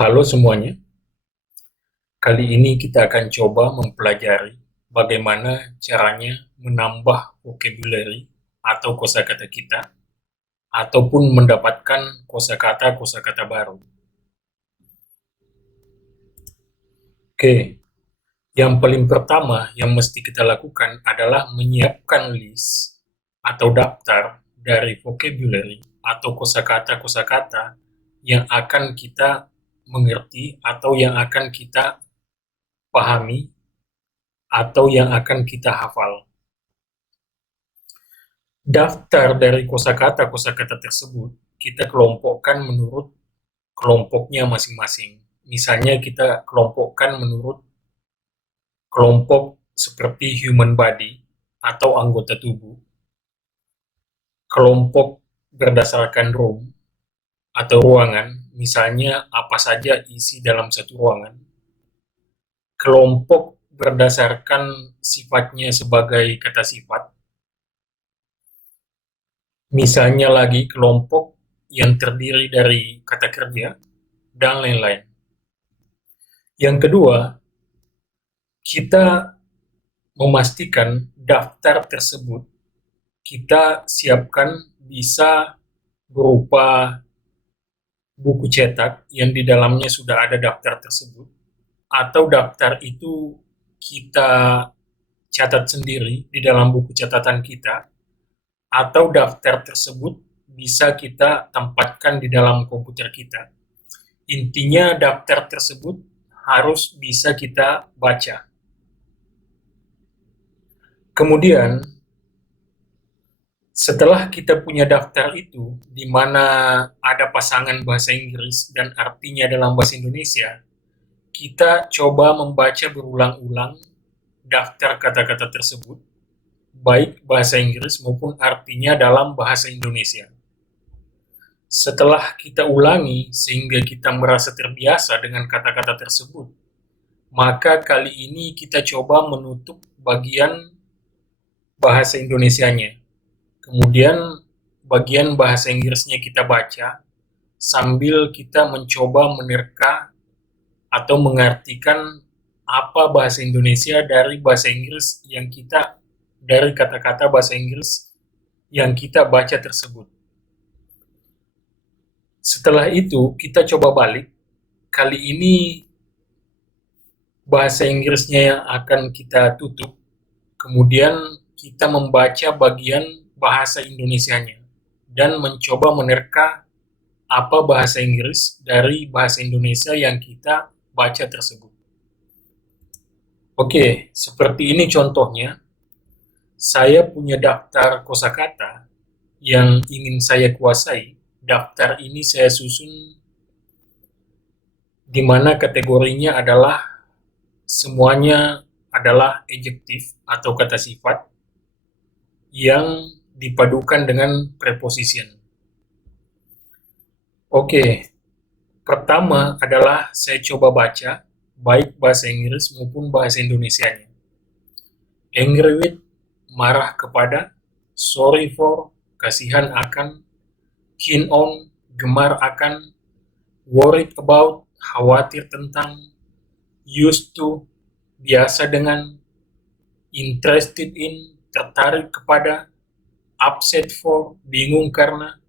Halo semuanya, kali ini kita akan coba mempelajari bagaimana caranya menambah vocabulary atau kosakata kita, ataupun mendapatkan kosakata-kosakata baru. Oke, yang paling pertama yang mesti kita lakukan adalah menyiapkan list atau daftar dari vocabulary atau kosakata-kosakata yang akan kita mengerti atau yang akan kita pahami atau yang akan kita hafal. Daftar dari kosakata-kosakata tersebut kita kelompokkan menurut kelompoknya masing-masing. Misalnya kita kelompokkan menurut kelompok seperti human body atau anggota tubuh, kelompok berdasarkan room atau ruangan, misalnya apa saja isi dalam satu ruangan, kelompok berdasarkan sifatnya sebagai kata sifat, misalnya lagi kelompok yang terdiri dari kata kerja, dan lain-lain. Yang kedua, kita memastikan daftar tersebut kita siapkan bisa berupa buku cetak yang di dalamnya sudah ada daftar tersebut, atau daftar itu kita catat sendiri di dalam buku catatan kita, atau daftar tersebut bisa kita tempatkan di dalam komputer kita. Intinya daftar tersebut harus bisa kita baca. Kemudian, setelah kita punya daftar itu, di mana ada pasangan bahasa Inggris dan artinya dalam bahasa Indonesia, kita coba membaca berulang-ulang daftar kata-kata tersebut, baik bahasa Inggris maupun artinya dalam bahasa Indonesia. Setelah kita ulangi sehingga kita merasa terbiasa dengan kata-kata tersebut, maka kali ini kita coba menutup bagian bahasa Indonesianya. Kemudian bagian bahasa Inggrisnya kita baca sambil kita mencoba menerka atau mengartikan apa bahasa Indonesia dari bahasa Inggris yang kita, dari kata-kata bahasa Inggris yang kita baca tersebut. Setelah itu kita coba balik, kali ini bahasa Inggrisnya yang akan kita tutup, kemudian kita membaca bagian bahasa Indonesianya dan mencoba menerka apa bahasa Inggris dari bahasa Indonesia yang kita baca tersebut. Oke, seperti ini contohnya. Saya punya daftar kosakata yang ingin saya kuasai. Daftar ini saya susun di mana kategorinya adalah semuanya adalah adjektif atau kata sifat yang dipadukan dengan preposition. Oke, pertama adalah saya coba baca baik bahasa Inggris maupun bahasa Indonesianya. Angry with, marah kepada, sorry for, kasihan akan, keen on, gemar akan, worried about, khawatir tentang, used to, biasa dengan, interested in, tertarik kepada, upset for, bingung karena,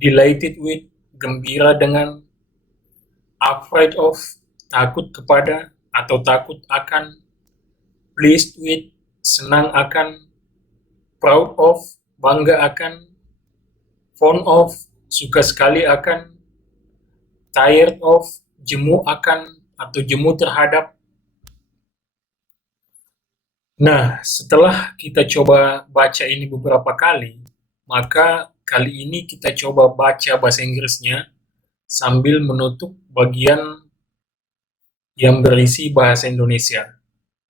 delighted with, gembira dengan, afraid of, takut kepada atau takut akan, pleased with, senang akan, proud of, bangga akan, fond of, suka sekali akan, tired of, jemu akan atau jemu terhadap. Nah, setelah kita coba baca ini beberapa kali, maka kali ini kita coba baca bahasa Inggrisnya sambil menutup bagian yang berisi bahasa Indonesia.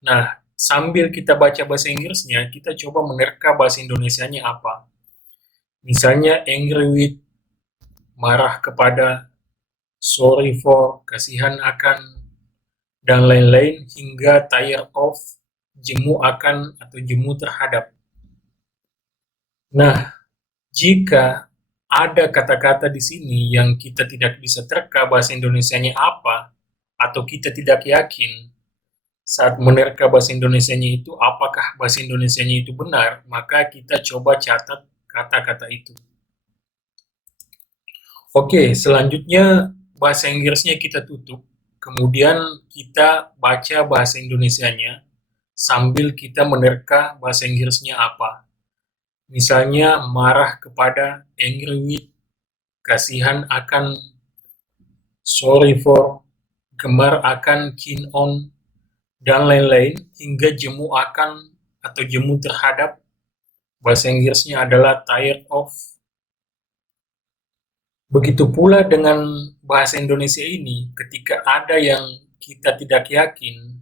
Nah, sambil kita baca bahasa Inggrisnya, kita coba menerka bahasa Indonesianya apa. Misalnya angry with, marah kepada, sorry for, kasihan akan, dan lain-lain hingga tired of, jemu akan atau jemu terhadap. Nah, jika ada kata-kata di sini yang kita tidak bisa terka bahasa Indonesianya apa, atau kita tidak yakin saat menerka bahasa Indonesianya itu apakah bahasa Indonesianya itu benar, maka kita coba catat kata-kata itu. Oke, selanjutnya bahasa Inggrisnya kita tutup, kemudian kita baca bahasa Indonesianya sambil kita menerka bahasa Inggrisnya apa. Misalnya marah kepada, angry with, kasihan akan, sorry for, gemar akan, keen on, dan lain-lain, hingga jemu akan atau jemu terhadap. Bahasa Inggrisnya adalah tired of. Begitu pula dengan bahasa Indonesia ini, ketika ada yang kita tidak yakin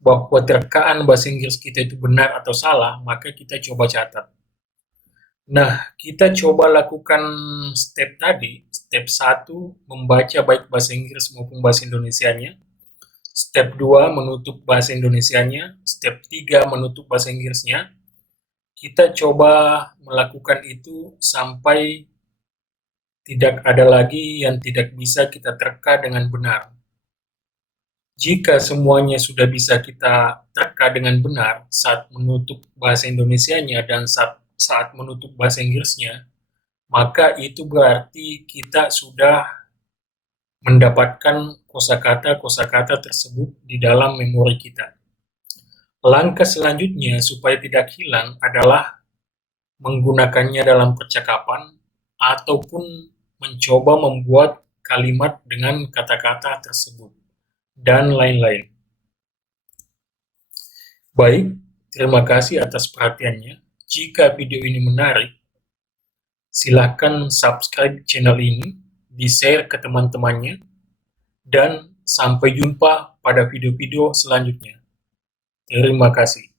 bahwa terkaan bahasa Inggris kita itu benar atau salah, maka kita coba catat. Nah, kita coba lakukan step tadi. Step 1, membaca baik bahasa Inggris maupun bahasa Indonesianya. Step 2, menutup bahasa Indonesianya. Step 3, menutup bahasa Inggrisnya. Kita coba melakukan itu sampai tidak ada lagi yang tidak bisa kita terka dengan benar. Jika semuanya sudah bisa kita terka dengan benar saat menutup bahasa Indonesianya dan saat menutup bahasa Inggrisnya, maka itu berarti kita sudah mendapatkan kosakata-kosakata tersebut di dalam memori kita. Langkah selanjutnya supaya tidak hilang adalah menggunakannya dalam percakapan ataupun mencoba membuat kalimat dengan kata-kata tersebut, dan lain-lain. Baik, terima kasih atas perhatiannya. Jika video ini menarik, silakan subscribe channel ini, di-share ke teman-temannya, dan sampai jumpa pada video-video selanjutnya. Terima kasih.